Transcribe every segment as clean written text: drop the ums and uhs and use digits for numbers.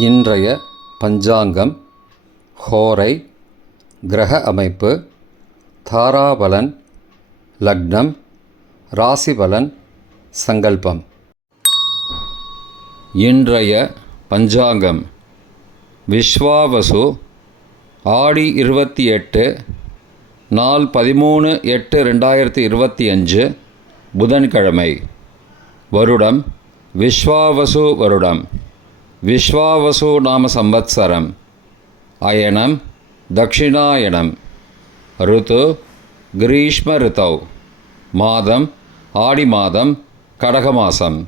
இன்றைய பஞ்சாங்கம், ஹோரை, கிரக அமைப்பு, தாராபலன், லக்னம், ராசிபலன், சங்கல்பம். இன்றைய பஞ்சாங்கம் விஸ்வாவசு, ஆடி 28, நாள் 13/8/2025, புதன்கிழமை. வருடம் விஸ்வாவசு வருடம். விஸ்வாவசு நாம சம்வத்சரம். அயனம் தக்ஷிணாயனம். ருத்து கிரீஷ்ம ருத்தௌ. மாதம் ஆடி மாதம், கடக மாசம்.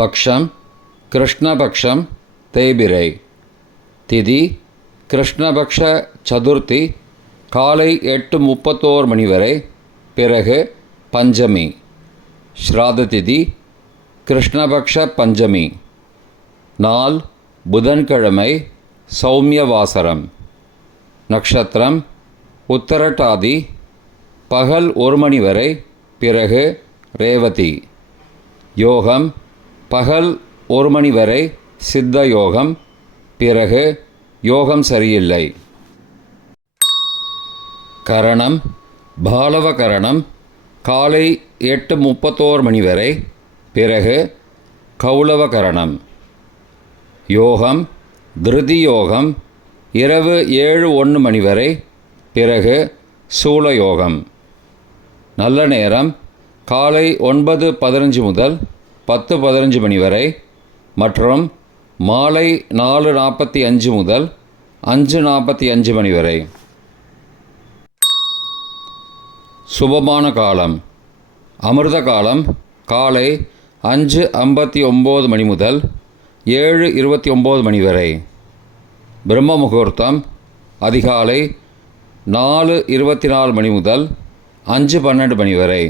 பக்ஷம் கிருஷ்ணபக்ஷம், தேய்பிரை. திதி கிருஷ்ணபக்ஷ சதுர்த்தி, காலை 8:31 மணி வரை, பிறகு பஞ்சமி. ஸ்ராத திதி கிருஷ்ணபக்ஷ பஞ்சமி. நாள் புதன்கிழமை, சௌமியவாசரம். நக்ஷத்திரம் உத்தரட்டாதி, பகல் 1 மணி வரை, பிறகு ரேவதி. யோகம் பகல் 1 மணி வரை சித்த யோகம், பிறகு யோகம் சரியில்லை. கரணம் பாலவ கரணம், காலை 8:31 மணி வரை, பிறகு கௌளவ கரணம். யோகம் திருதி யோகம், இரவு 7:01 மணி வரை, பிறகு சூலயோகம். நல்ல நேரம் காலை 9:15 முதல் 10:15 மணி வரை, மற்றும் மாலை 4:45 முதல் 5:45 மணி வரை. சுபமான காலம் அமிர்த காலம், காலை 5:59 மணி முதல் 7:29 மணி வரை. பிரம்ம முகூர்த்தம் அதிகாலை 4:24 மணி முதல் 5:12 மணி வரை.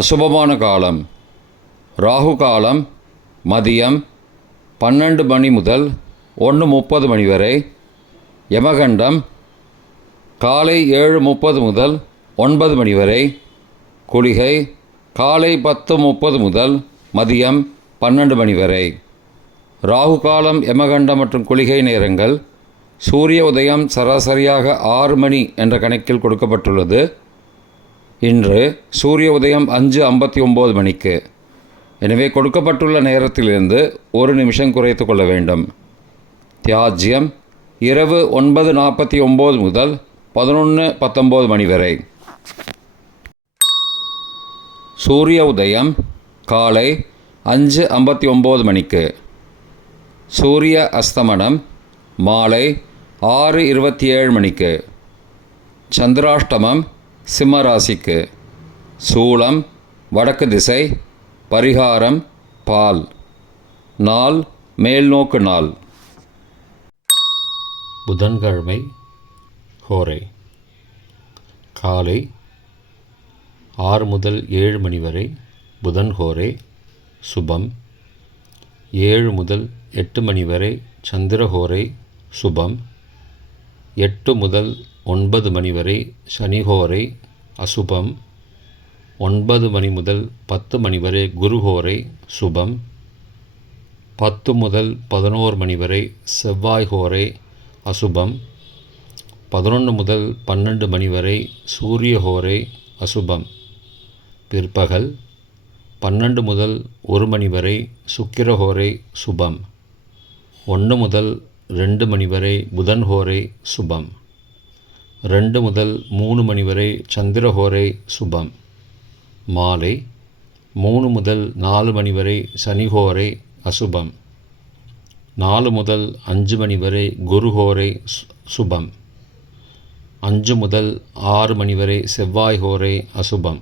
அசுபமான காலம் ராகு காலம், மதியம் 12 மணி முதல் 1:30 மணி வரை. யமகண்டம் காலை 7:30 முதல் 9 மணி வரை. குளிகை காலை 10:30 முதல் மதியம் 12 மணி வரை. ராகு காலம், யமகண்டம் மற்றும் குளிகை நேரங்கள் சூரிய உதயம் சராசரியாக 6 மணி என்ற கணக்கில் கொடுக்கப்பட்டுள்ளது. இன்று சூரிய உதயம் 5:59 மணிக்கு. எனவே கொடுக்கப்பட்டுள்ள நேரத்திலிருந்து 1 நிமிஷம் குறைத்து கொள்ள வேண்டும். தியாஜ்யம் இரவு 9:49 முதல் 11:19 மணி வரை. சூரிய உதயம் காலை 5:59 மணிக்கு. சூரிய அஸ்தமனம் மாலை 6:27 மணிக்கு. சந்திராஷ்டமம் சிம்மராசிக்கு. சூலம் வடக்கு திசை. பரிகாரம் பால். நாள் மேல்நோக்கு நாள். புதன்கிழமை, ஹோரை. காலை 6 முதல் 7 மணி வரை புதன் ஹோரை, சுபம். 7 முதல் 8 மணி வரை சந்திரஹோரை, சுபம். 8 முதல் 9 மணி வரை சனிஹோரை, அசுபம். 9 மணி முதல் 10 மணி வரை குருஹோரை, சுபம். 10 முதல் 11 மணி வரை செவ்வாய்ஹோரை, அசுபம். 11 முதல் 12 மணி வரை சூரியஹோரை, அசுபம். பிற்பகல் 12 முதல் 1 மணி வரை சுக்கிரஹோரை, சுபம். 1 முதல் 2 மணி வரை புதன்ஹோரை, சுபம். 2 முதல் 3 மணி வரை சந்திரஹோரை, சுபம். மாலை 3 முதல் 4 மணி வரை சனிஹோரை, அசுபம். 4 முதல் 5 மணி வரை குருஹோரை, சுபம். 5 முதல் 6 மணி வரை செவ்வாய்ஹோரை, அசுபம்.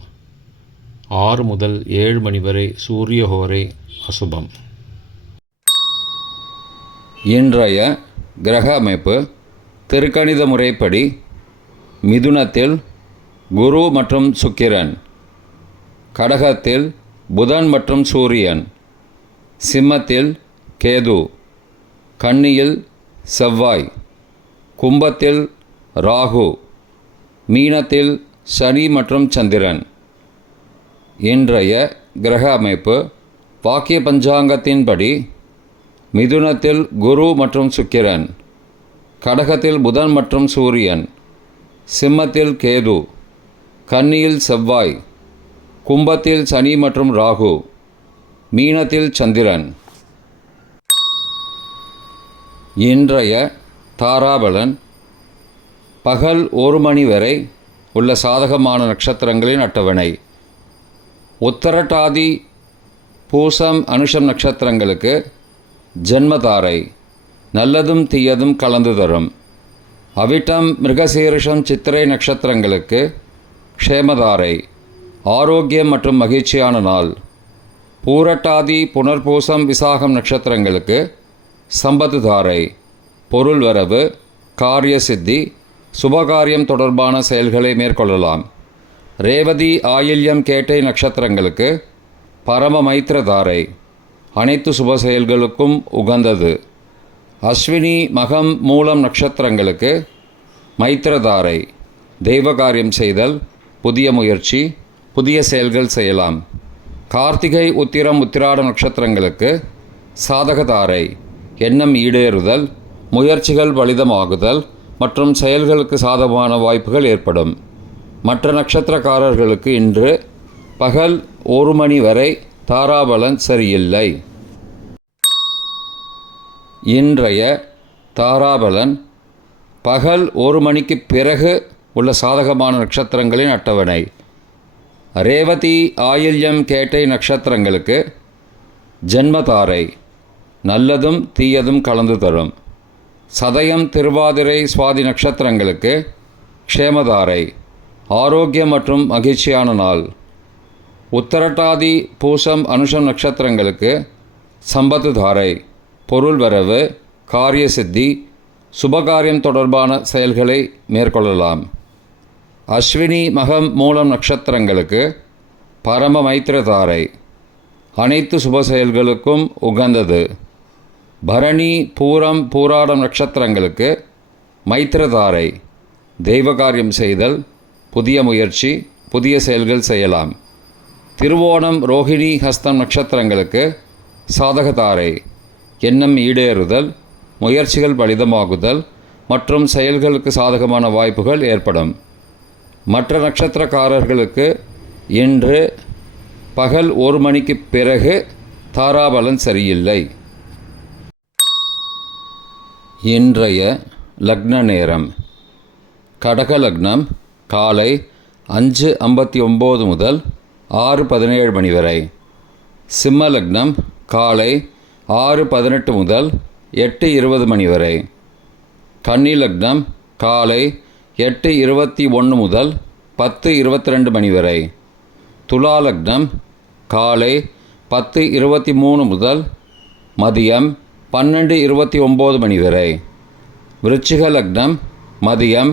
6 முதல் 7 மணி வரை சூரியஹோரை, அசுபம். இன்றைய கிரக அமைப்பு திருக்கணித முறைப்படி மிதுனத்தில் குரு மற்றும் சுக்கிரன், கடகத்தில் புதன் மற்றும் சூரியன், சிம்மத்தில் கேது, கன்னியில் செவ்வாய், கும்பத்தில் ராகு, மீனத்தில் சனி மற்றும் சந்திரன். இன்றைய கிரக அமைப்பு வாக்கிய பஞ்சாங்கத்தின்படி மிதுனத்தில் குரு மற்றும் சுக்கிரன், கடகத்தில் புதன் மற்றும் சூரியன், சிம்மத்தில் கேது, கன்னியில் செவ்வாய், கும்பத்தில் சனி மற்றும் ராகு, மீனத்தில் சந்திரன். இன்றைய தாராபலன். பகல் 1 மணி வரை உள்ள சாதகமான நட்சத்திரங்களின் அட்டவணை. உத்தரட்டாதி பூசம் அனுஷம் நட்சத்திரங்களுக்கு ஜென்மதாரை, நல்லதும் தீயதும் கலந்து தரும். அவிட்டம் மிருகசீரிஷம் சித்திரை நட்சத்திரங்களுக்கு க்ஷேமதாரை, ஆரோக்கியம் மற்றும் மகிழ்ச்சியான நாள். பூரட்டாதி புனர்பூசம் விசாகம் நட்சத்திரங்களுக்கு சம்பத்து தாரை, பொருள் வரவு, காரிய சித்தி, சுபகாரியம் தொடர்பான செயல்களை மேற்கொள்ளலாம். ரேவதி ஆயில்யம் கேட்டை நட்சத்திரங்களுக்கு பரம மைத்திர தாரை, அனைத்து சுப செயல்களுக்கும் உகந்தது. அஸ்வினி மகம் மூலம் நட்சத்திரங்களுக்கு மைத்திரதாரை, தெய்வ காரியம் செய்தல், புதிய முயற்சி, புதிய செயல்கள் செய்யலாம். கார்த்திகை உத்திரம் உத்திராட நட்சத்திரங்களுக்கு சாதகதாரை, எண்ணம் ஈடேறுதல், முயற்சிகள் பலிதமாகுதல் மற்றும் செயல்களுக்கு சாதகமான வாய்ப்புகள் ஏற்படும். மற்ற நட்சத்திரக்காரர்களுக்கு இன்று பகல் 1 மணி வரை தாராபலன் சரியில்லை. இன்றைய தாராபலன். பகல் 1 மணிக்கு பிறகு உள்ள சாதகமான நட்சத்திரங்களின் அட்டவணை. ரேவதி ஆயில்யம் கேட்டை நட்சத்திரங்களுக்கு ஜென்மதாரை, நல்லதும் தீயதும் கலந்து தரும். சதயம் திருவாதிரை சுவாதி நட்சத்திரங்களுக்கு க்ஷேமதாரை, ஆரோக்கியம் மற்றும் மகிழ்ச்சியான நாள். உத்தரட்டாதி பூசம் அனுஷம் நட்சத்திரங்களுக்கு சம்பத்து தாரை, பொருள் வரவு, காரிய சித்தி, சுபகாரியம் தொடர்பான செயல்களை மேற்கொள்ளலாம். அஸ்வினி மகம் மூலம் நட்சத்திரங்களுக்கு பரம மைத்திரதாரை, அனைத்து சுப செயல்களுக்கும் உகந்தது. பரணி பூரம் பூராடம் நட்சத்திரங்களுக்கு மைத்திரதாரை, தெய்வ காரியம் செய்தல், புதிய முயற்சி, புதிய செயல்கள் செய்யலாம். திருவோணம் ரோஹிணி ஹஸ்தம் நட்சத்திரங்களுக்கு சாதகதாரை, எண்ணம் ஈடேறுதல், முயற்சிகள் பலிதமாகுதல் மற்றும் செயல்களுக்கு சாதகமான வாய்ப்புகள் ஏற்படும். மற்ற நட்சத்திரக்காரர்களுக்கு இன்று பகல் 1 மணிக்கு பிறகு தாராபலன் சரியில்லை. இன்றைய லக்ன நேரம். கடக லக்னம் காலை 5:59 முதல் 6:17 மணி வரை. சிம்ம லக்னம் காலை 6:18 முதல் 8:20 மணி வரை. கன்னி லக்னம் காலை 8:21 முதல் 10:22 மணி வரை. துலா லக்னம் காலை 10:23 முதல் மதியம் 12:29 மணி வரை. விருச்சிக லக்னம் மதியம்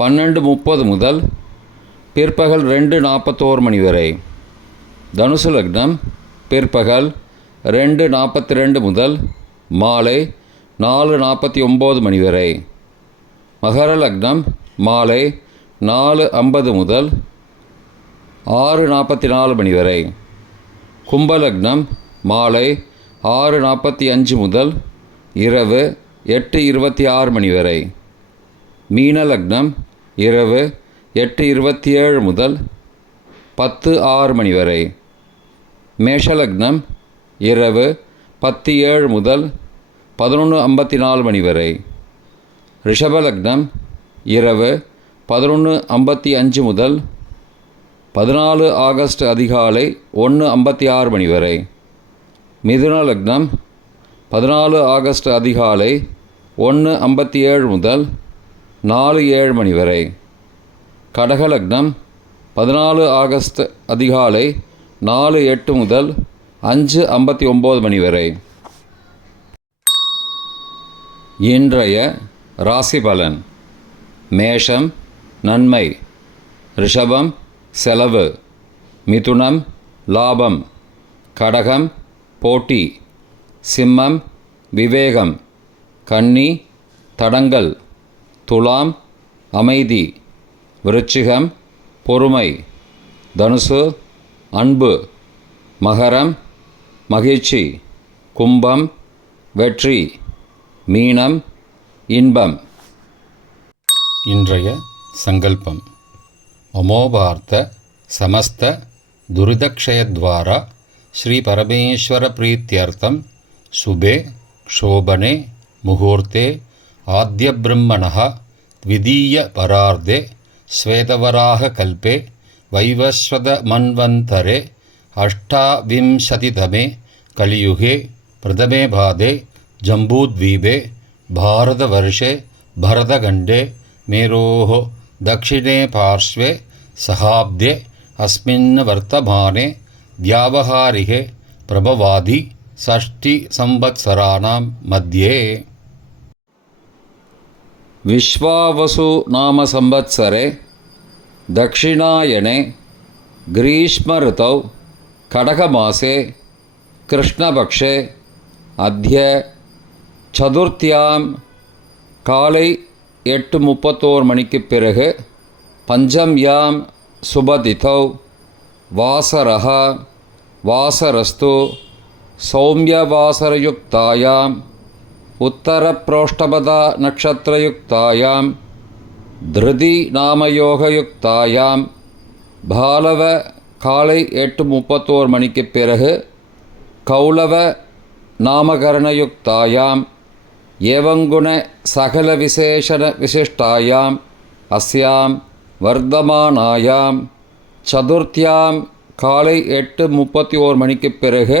12:30 முதல் பிற்பகல் 2:41 மணி வரை. தனுசு லக்னம் பிற்பகல் 2:42 முதல் மாலை 4:49 மணி வரை. மகர லக்னம் மாலை 4:50 முதல் 6:44 மணி வரை. கும்ப லக்னம் மாலை 6:45 முதல் இரவு 8:26 மணி வரை. மீன லக்னம் இரவு 8:27 முதல் 10:06 மணி வரை. மேஷ லக்னம் இரவு 10:07 முதல் 11:54 மணி வரை. ரிஷப லக்னம் இரவு 11:55 முதல் 14 ஆகஸ்ட் அதிகாலை 1:56 மணி வரை. மிதுன லக்னம் 14 ஆகஸ்ட் அதிகாலை 1:57 முதல் 4:07 மணி வரை. கடக லக்னம் 14 ஆகஸ்ட் அதிகாலை 4:08 முதல் 5:59 மணி வரை. இன்றைய ராசி பலன். மேஷம் நன்மை, ரிஷபம் செலவு, மிதுனம் லாபம், கடகம் போட்டி, சிம்மம் விவேகம், கன்னி தடங்கல், துலாம் அமைதி, விருச்சிகம் பொறுமை, தனுசு அன்பு, மகரம் மகிழ்ச்சி. கும்பம் வெற்றி. மீனம் இன்பம். இன்றைய சங்கல்பம். அமோபார்த்த சமஸ்த துரிதக்ஷயத்வாரா ஸ்ரீ பரமேஸ்வர பிரீத்தியர்த்தம் சுபே க்ஷோபனே முகூர்த்தே ஆத்யபிரம்மணः த்விதீய பரார்த்தே ஸ்வேதவராக கல்பே வைவஸ்வத மன்வந்தரே அஷ்டாவிம்சதிதமே கலியுகே பிரதமே பாதே ஜம்பூத்வீபே பாரதவர்ஷே பரதகண்டே மேரோः दक्षिणे पार्श्वे सहाब्दे अस्मिन् वर्तमाने व्यावहारिके प्रभवादि षष्टिसंवत्सराणां मध्ये विश्वावसु नाम संवत्सरे दक्षिणायने ग्रीष्मऋतौ कडकमासे कृष्णपक्षे अद्य चतुर्थ्यां काले 8:31 மணிக்குப் பிறகு பஞ்சம்யாம் சுபதிதௌ வாசரஹ வாசரஸ்து சௌமியவாசரயுக்தாயாம் உத்தரப்ரோஷ்டபதா நக்ஷத்ரயுக்தாயாம் திருதி நாமயோகயுக்தாயாம் பாலவ காலை 8:31 மணிக்குப் பிறகு கௌலவ நாமகரணயுக்தாயாம் ஏவங்குண சகல விசேஷண விசிஷ்டாயாம் அஸ்யாம் வர்த்தமானாயாம் சதுர்த்தியாம் காலை 8:31 மணிக்குப் பிறகு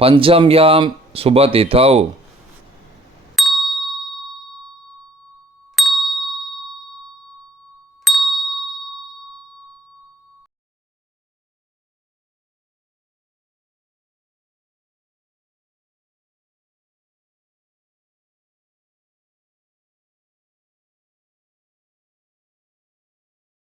பஞ்சம்யாம் சுபதிதௌ